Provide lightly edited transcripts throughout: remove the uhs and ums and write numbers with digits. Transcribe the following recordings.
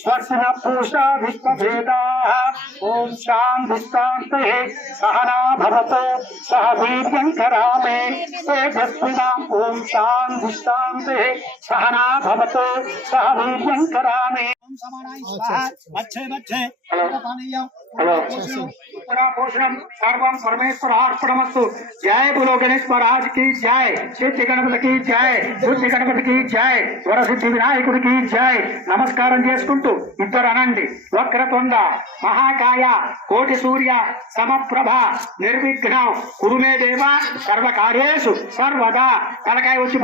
स्वर्षण पूषा विश्वभेदाः ओम शांति शांति सहना भवतु सह वीर्यंकरामे तेजस्विनाम् ओम शांति शांति सहना भवतु सह वीर्यंकरामे बच्चे बच्चे पोषणम सर्वम परमेश्वरार्पणमस्तु। जय बोलो गणेश महाराज की जय, सिद्धि गणपति की जय, बुद्धि गणपति की जय, वरसिद्धि వినాయకుడి की जय। నమస్కారం చేసుకుంటూ ఇద్దరు అనండి, వక్రతుండ మహాకాయ కోటి సూర్య సమప్రభ నిర్విఘ్నం కురుమే దేవ సర్వకార్యేషు సర్వదా। తలకాయ వచ్చి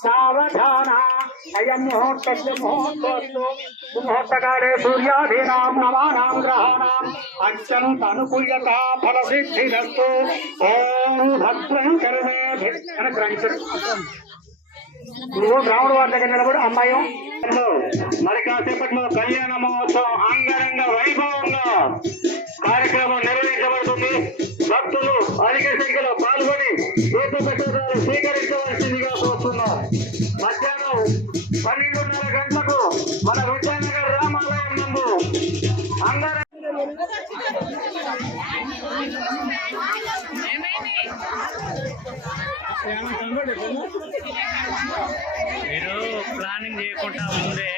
सावधाना अयं मुहूर्तस्य मुहूर्तोऽस्तु। मुहूर्तकाले सूर्यादीनां नवानां ग्रहाणाम् अत्यन्त अनुकूल्यता फलसिद्धिरस्तु। ओम भद्रं कर्णे నువ్వు గ్రౌండ్ వారి దగ్గర నిలబడి అమ్మాయి మరి కాసేపట్లో కళ్యాణ మహోత్సవం అంగరంగ వైభవంగా కార్యక్రమం నిర్వహించబడుతుంది. భక్తులు అధిక సంఖ్యలో పాల్గొని తీర్థప్రసాదాలు స్వీకరించవలసిందిగా కోరుతున్నాం. మధ్యాహ్నం 12:30 గంటలకు మన విజయనగర్ రామాలయం నందు మీరు ప్లానింగ్ చేయకుండా ముందే